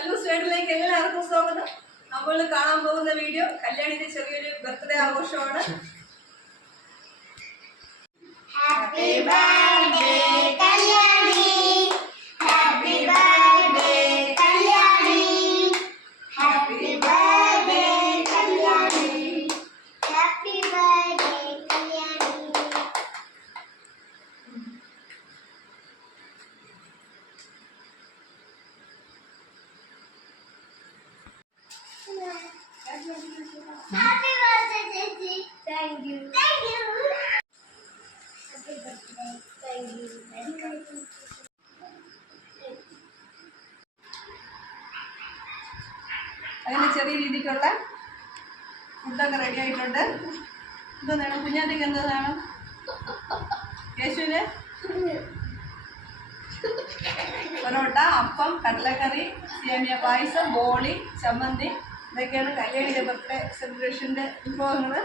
കല്ലൂസ് വേഡിലേക്ക് എല്ലാവർക്കും സ്വാഗതം. നമ്മൾ കാണാൻ പോകുന്ന വീഡിയോ കല്യാണിന്റെ ചെറിയൊരു ബർത്ത്ഡേ ആഘോഷമാണ്. Happy birthday Kalyani, happy birthday Kalyani, happy birthday Kalyani, happy birthday Kalyani. Happy birthday, Jesse. Thank you. Thank you. Happy birthday. Thank you. Welcome. അങ്ങനെ ചെറിയ രീതിക്കുള്ള ഫുഡൊക്കെ റെഡി ആയിട്ടുണ്ട്. എന്താണ് കുഞ്ഞാറ്റയ്ക്ക് എന്താണ്? യേശുവിന് പൊറോട്ട, അപ്പം, കടലക്കറി, സേമിയ പായസം, ബോളി, ചമ്മന്തി, ഇതൊക്കെയാണ് കല്യാണിയുടെ ബർത്ത്ഡേ സെലിബ്രേഷൻ്റെ വിഭവങ്ങൾ.